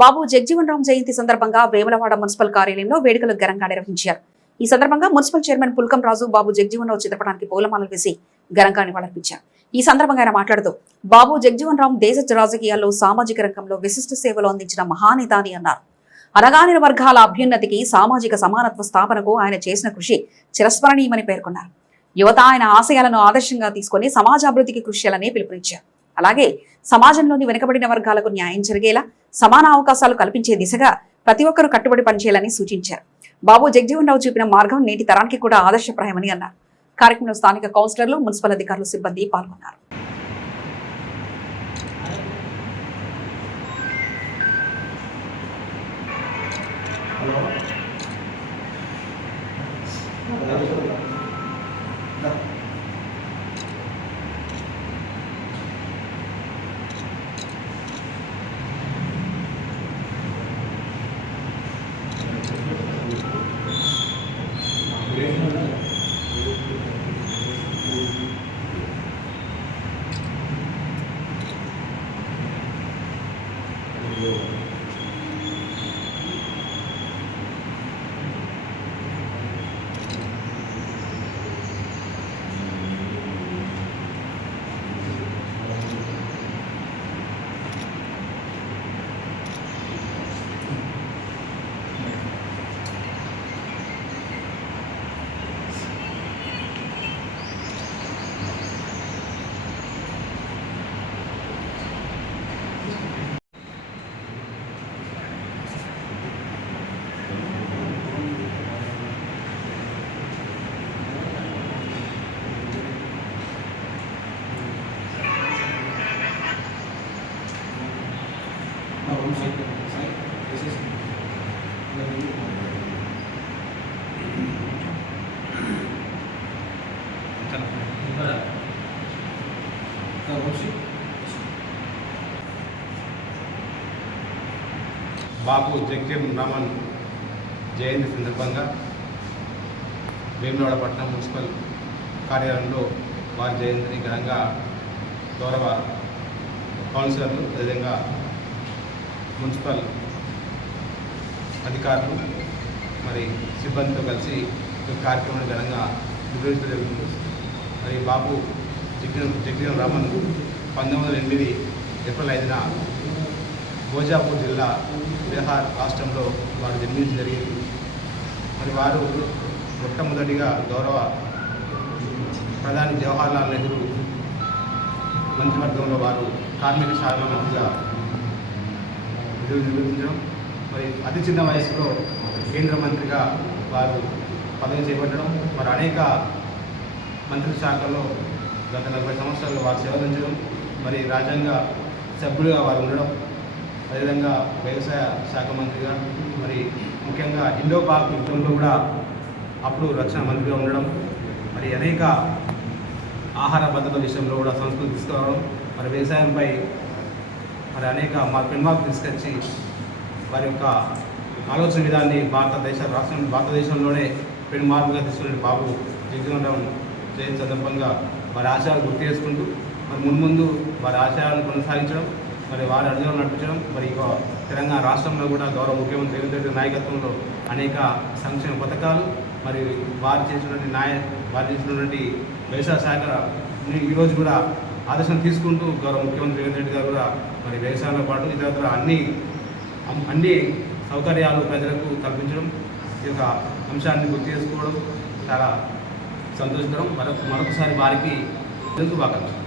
బాబు జగజీవన్ రామ్ జయంతి సందర్భంగా వేములవాడ మున్సిపల్ కార్యాలయంలో వేడుకలు ఘనంగా నిర్వహించారు. ఈ సందర్భంగా మున్సిపల్ చైర్మన్ పుల్కం రాజు బాబు జగజీవన్ రావు చిత్రపటానికి పూలమాలలు వేసి ఘనంగా నివాళులర్పించారు. ఈ సందర్భంగా ఆయన మాట్లాడుతూ బాబు జగజీవన్ రామ్ దేశ రాజకీయాల్లో సామాజిక రంగంలో విశిష్ట సేవలు అందించిన మహానేత అని అన్నారు. అనగానిన వర్గాల అభ్యున్నతికి సామాజిక సమానత్వ స్థాపనకు ఆయన చేసిన కృషి చిరస్మరణీయమని పేర్కొన్నారు. యువత ఆయన ఆశయాలను ఆదర్శంగా తీసుకుని సమాజాభివృద్ధికి కృషి చేయాలని పిలుపునిచ్చారు. అలాగే సమాజంలోని వెనుకబడిన వర్గాలకు న్యాయం జరిగేలా సమాన అవకాశాలు కల్పించే దిశగా ప్రతి ఒక్కరూ కట్టుబడి పనిచేయాలని సూచించారు. బాబు జగజీవన్ రావు చూపిన మార్గం నేటి తరానికి కూడా ఆదర్శప్రాయమని అన్నారు. కార్యక్రమంలో స్థానిక కౌన్సిలర్లు, మున్సిపల్ అధికారులు, సిబ్బంది పాల్గొన్నారు. బాబు జగజీవన్ రామన్ జయంతి సందర్భంగా వేములవాడ పట్టణం మున్సిపల్ కార్యాలయంలో వారి జయంతిని ఘనంగా గౌరవ కౌన్సిలర్లు, అదేవిధంగా మున్సిపల్ అధికారులు మరి సిబ్బందితో కలిసి కార్యక్రమాన్ని ఘనంగా నిర్వహించడం జరుగుతుంది. మరి బాబు జగజీవన్ రామన్ 1908 ఏప్రిల్ 5న భోజాపూర్ జిల్లా బీహార్ రాష్ట్రంలో వారు జన్మించడం జరిగింది. మరి వారు మొట్టమొదటిగా గౌరవ ప్రధాని జవహర్లాల్ నెహ్రూ మంత్రివర్గంలో వారు కార్మిక శాఖ మంత్రిగా నిర్వహించడం, మరి అతి చిన్న వయసులో కేంద్ర మంత్రిగా వారు పదవి చేపట్టడం, మరి అనేక మంత్రి శాఖల్లో గత 40 సంవత్సరాలు వారు సేవలంచడం, మరి రాజ్యాంగ సభ్యులుగా వారు ఉండడం, అదేవిధంగా వ్యవసాయ శాఖ మంత్రిగా, మరి ముఖ్యంగా ఇండో పాక్ యుద్ధంలో కూడా అప్పుడు రక్షణ మంత్రిగా ఉండడం, మరి అనేక ఆహార భద్రత విషయంలో కూడా సంస్కృతి తీసుకురావడం, మరి వ్యవసాయంపై మరి అనేక పెన్మార్పు తీసుకొచ్చి వారి యొక్క ఆలోచన విధాన్ని భారతదేశంలోనే పెన్మార్పుగా తీసుకునే బాబు జగజీవన్ రామ్ జయంతి సందర్భంగా వారి ఆశయాలు గుర్తు చేసుకుంటూ మరి మున్ముందు వారి ఆశయాలను కొనసాగించడం, మరి వారి అడుగులను నడిపించడం, మరి తెలంగాణ రాష్ట్రంలో కూడా గౌరవ ముఖ్యమంత్రి రేవంత్ రెడ్డి నాయకత్వంలో అనేక సంక్షేమ పథకాలు, మరి వారు చేసినటువంటి వ్యవసాయ శాఖ ఈరోజు కూడా ఆదేశం తీసుకుంటూ గౌరవ ముఖ్యమంత్రి రేవంత్ రెడ్డి గారు కూడా మరి వ్యవసాయంలో పాటు ఇతర అన్ని సౌకర్యాలు ప్రజలకు కల్పించడం, ఈ యొక్క అంశాన్ని గుర్తు చేసుకోవడం చాలా సంతోషకరం. మరొకసారి వారికి శుభాకాంక్షలు.